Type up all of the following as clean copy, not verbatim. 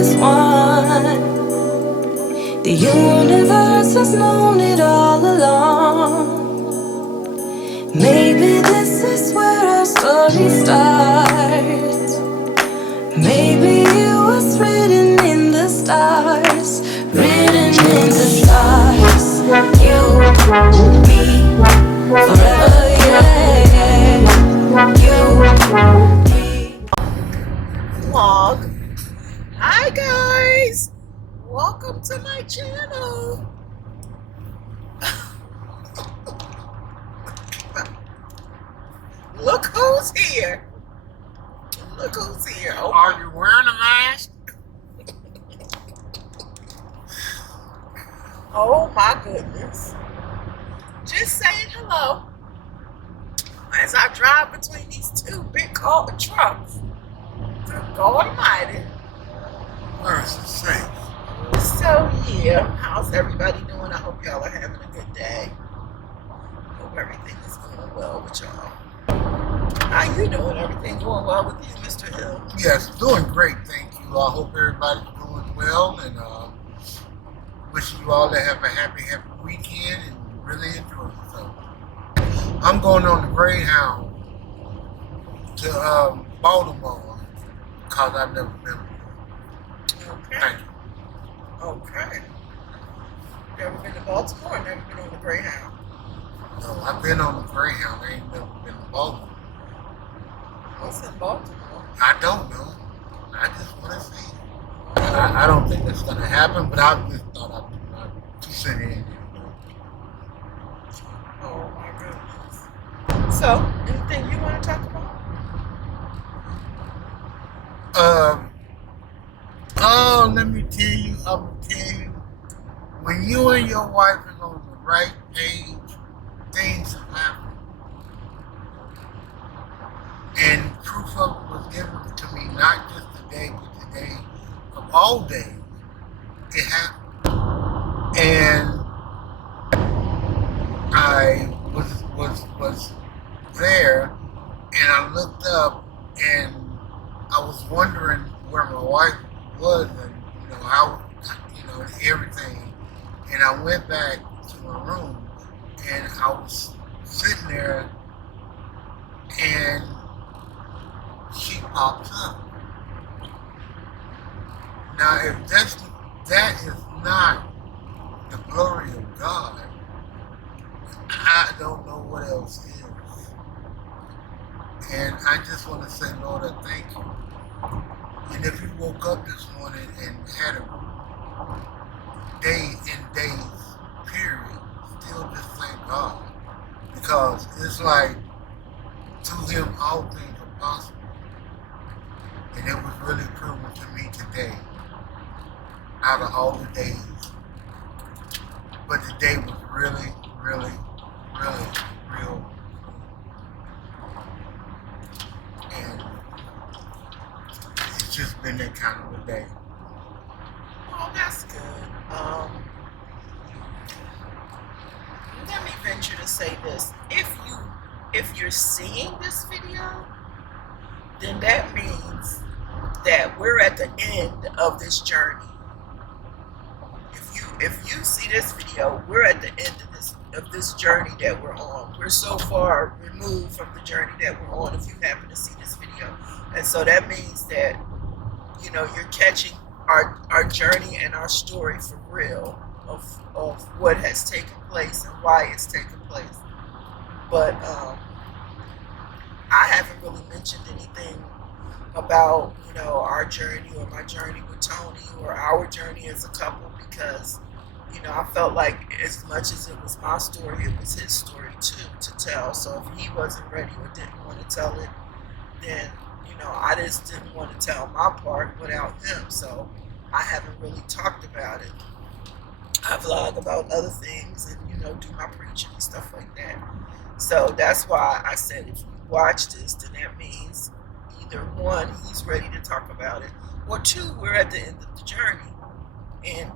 this one. The universe has known it all along. Maybe this is where our story starts. Maybe it was written in the stars. Written in the stars. You, me, forever, yeah. You, me. Vlog. Hi guys, welcome to my channel. Look who's here. Look who's here. Oh, Are you wearing a mask? oh my goodness. Just saying hello as I drive between these two big car trucks. Good God Almighty. Where's the safe? So yeah, how's everybody doing? I hope y'all are having a good day. Hope everything is going well with y'all. How you doing? Everything going well with you, Mr. Hill? Yes, doing great, thank you. I hope everybody's doing well, and wishing you all to have a happy weekend and really enjoy yourself. I'm going on the Greyhound to Baltimore because I've never been before. Okay. Thank you. Okay. Never been to Baltimore? Never been on the Greyhound? No, I've been on the Greyhound. I ain't never been to Baltimore. What's in Baltimore? I don't know. I just want to see. I don't think that's going to happen, but I just thought I'd do my 2 cents in. Oh my goodness. So, anything you want to talk about? Let me tell you, I'm going to tell you, when you and your wife is on the right page, things happen. And proof of it was given to me not just today, but today of all days. It happened. And I was there, and I looked up, and I was wondering where my wife was, and how, and everything. And I went back to my room, and I was sitting there, and she pops up. Now, if that is not the glory of God, I don't know what else is. And I just want to say, Lord, I thank you. And if you woke up this morning and had a day in days, period, still just thank God. Because it's like, to him, all things are possible. And it was really proven to me today, out of all the days. But today was really, really, really real. And it's just been that kind of a day. Oh, that's good. Let me venture to say this. If you're seeing this video, then that means that we're at the end of this journey. If you see this video, we're at the end of this journey that we're on. We're so far removed from the journey that we're on if you happen to see this video. And so that means that, you're catching our journey and our story for real of what has taken place and why it's taken place. But I haven't really mentioned anything about, our journey or my journey with Tony or our journey as a couple because, I felt like as much as it was my story, it was his story too to tell. So if he wasn't ready or didn't want to tell it, then, I just didn't want to tell my part without him. So I haven't really talked about it. I vlog about other things and, do my preaching and stuff like that. So that's why I said if you watch this, then that means either one, he's ready to talk about it, or two, we're at the end of the journey. And,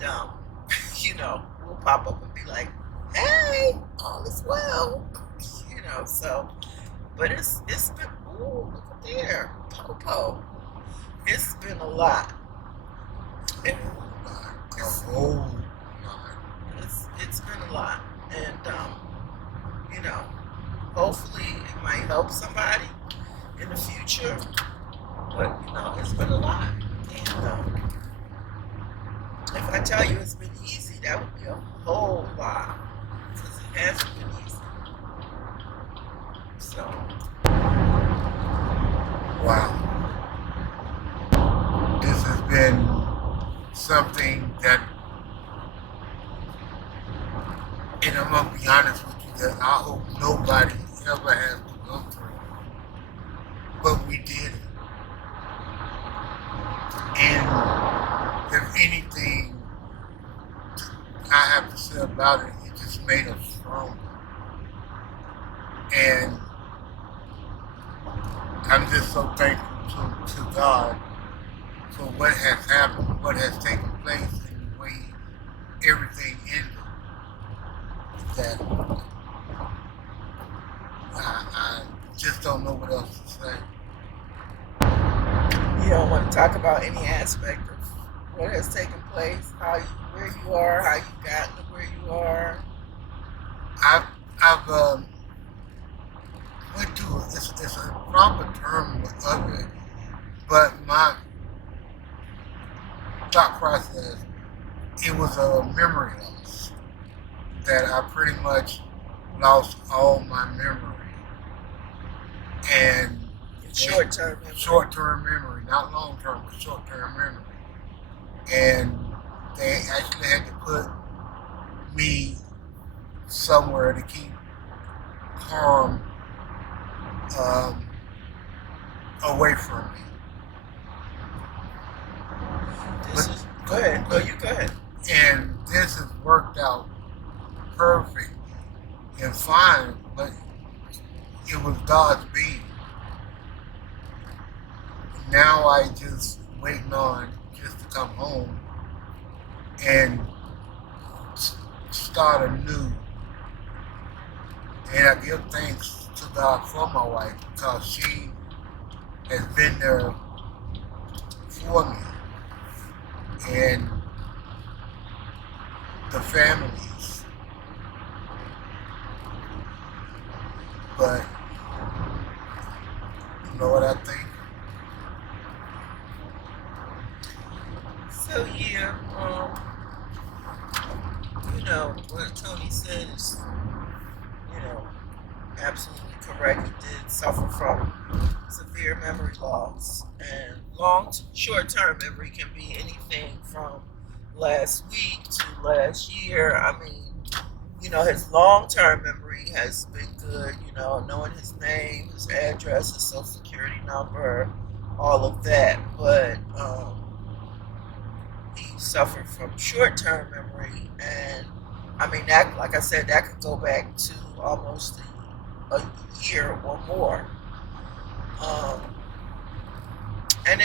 we'll pop up and be like, hey, all is well. So, but it's been, ooh, look at there, Popo. It's been a lot. A whole lot. It's been a lot, and you know, hopefully it might help somebody in the future. But it's been a lot, and if I tell you it's been easy, that would be a whole lot, because it hasn't been easy. So, Wow. This has been something that, and I'm going to be honest with you, that I hope nobody ever has to go through. But we did it. And if anything I have to say about it, it just made us stronger. And I'm just so thankful to God for what has happened, what has taken place, and the way everything ended. That I just don't know what else to say. you don't want to talk about any aspect of what has taken place, where you are, how you got to where you are. I've went to it's a proper term of it, but my thought process, it was a memory loss, that I pretty much lost all my memory. And Short-term memory. Short-term memory, not long-term, but short-term memory. And they actually had to put me somewhere to keep harm away from me. Go ahead. No, you go ahead. And this has worked out perfect and fine, but it was God's being. Now I just waiting on just to come home and start anew. And I give thanks to God for my wife, because she has been there for me. And the families. But you know what I think? So yeah, what Tony said is, absolutely correct. He did suffer from severe memory loss, and short-term memory can be anything from last week to last year. I mean, his long-term memory has been good. Knowing his name, his address, his social security number, all of that. But he suffered from short-term memory, and I mean that, like I said, that could go back to almost a year or more, and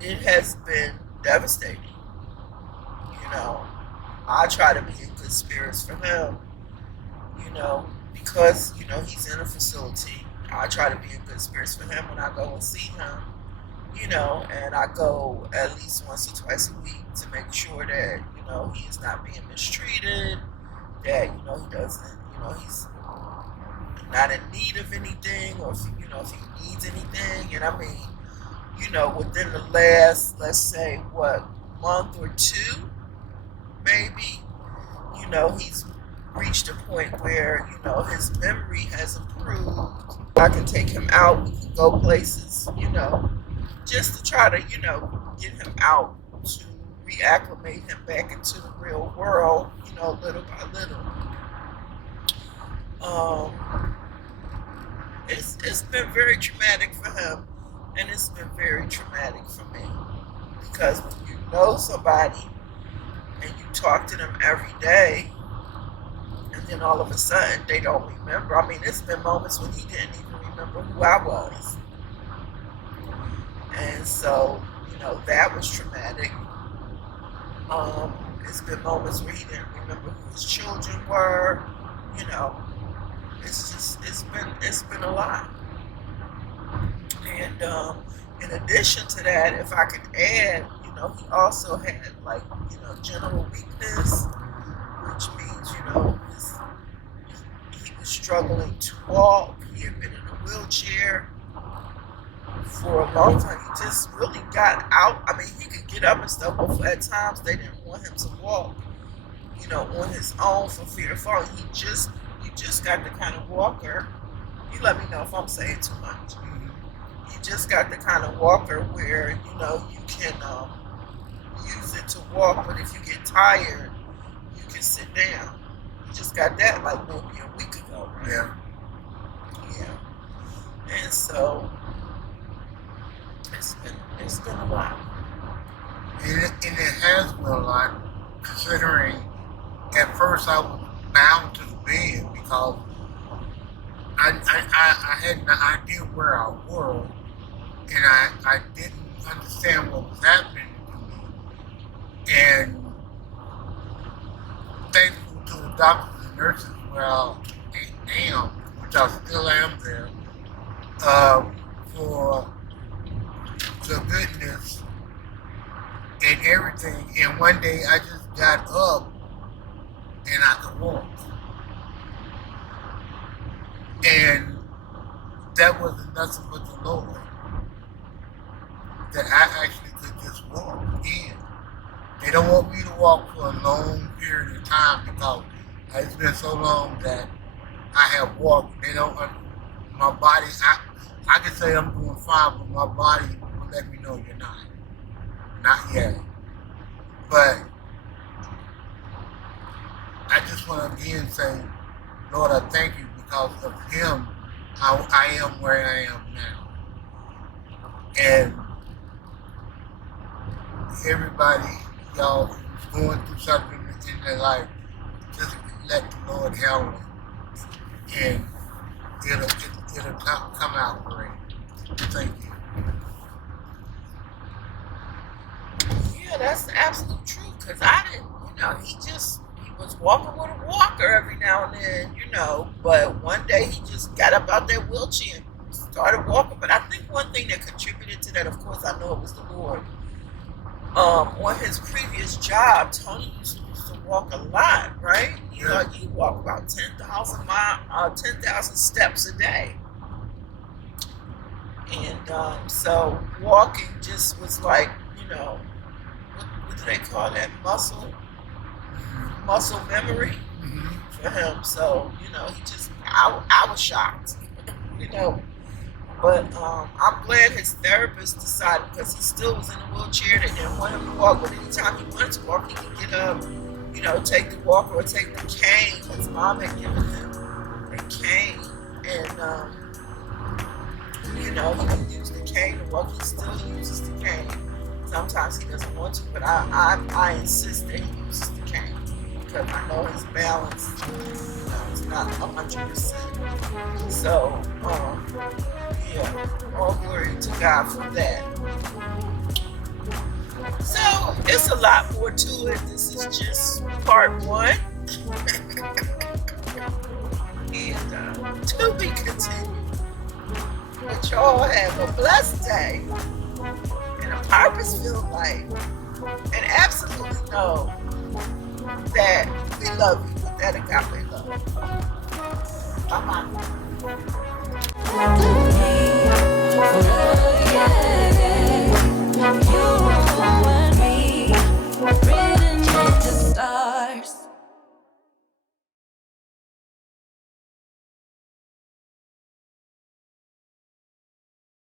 it has been devastating. I try to be in good spirits for him, because he's in a facility. I try to be in good spirits for him when I go and see him. And I go at least once or twice a week to make sure that, he is not being mistreated, that, he doesn't, he's not in need of anything, or if he needs anything. And I mean, within the last, let's say, month or two, maybe, he's reached a point where, his memory has improved. I can take him out, we can go places, just to try to, get him out, to reacclimate him back into the real world, little by little. It's been very traumatic for him, and it's been very traumatic for me, because when you know somebody and you talk to them every day, and then all of a sudden they don't remember. I mean, it's been moments when he didn't even remember who I was. And so, that was traumatic. It's been moments where he didn't remember who his children were. It's been a lot. And in addition to that, if I could add, he also had like, general weakness, which means, he was struggling to walk. He had been in a wheelchair for a long time. He just really got out. I mean, he could get up and stuff, but at times they didn't want him to walk, on his own for fear of falling. You just got the kind of walker. You let me know if I'm saying too much. You just got the kind of walker where, you can use it to walk, but if you get tired, you can sit down. You just got that like maybe a week ago, right? Yeah. And so it's been a lot. And it has been a lot, considering at first I was bound to the bed because I had an idea where I was, and I didn't understand what was happening to me. And thankful to the doctors and nurses where I am, which I still am there, for the goodness and everything. And one day I just got up and I could walk. And that wasn't nothing but the Lord. That I actually could just walk again. They don't want me to walk for a long period of time because it's been so long that I have walked. They don't, my body, I can say I'm doing fine, but my body will let me know you're not. Not yet. But I just want to again say, Lord, I thank you because of him, I am where I am now. And everybody, y'all, who's going through something in their life, just let the Lord handle it. And it'll come out great. Thank you. Yeah, that's the absolute truth. Because I didn't, he was walking with a walker every now and then, but one day he just got up out that wheelchair and started walking. But I think one thing that contributed to that, of course, I know it was the Lord. On his previous job, Tony used to walk a lot, right? He walked about 10,000 steps a day. And so walking just was like, what do they call that? Muscle memory for him. So, he just, I was shocked, But I'm glad his therapist decided, because he still was in a wheelchair, they didn't want him to walk, but anytime he wanted to walk, he could get up, take the walker or take the cane. His mom had given him a cane, and, he can use the cane to walk. He still uses the cane. Sometimes he doesn't want to, but I insist that he uses the cane, because I know his balance, is not 100%. So, all glory to God for that. So, it's a lot more to it. This is just part one. And to be continued. But y'all have a blessed day and a purpose-filled life. And absolutely know that we love you with that agape love. Bye-bye. Forever, yeah.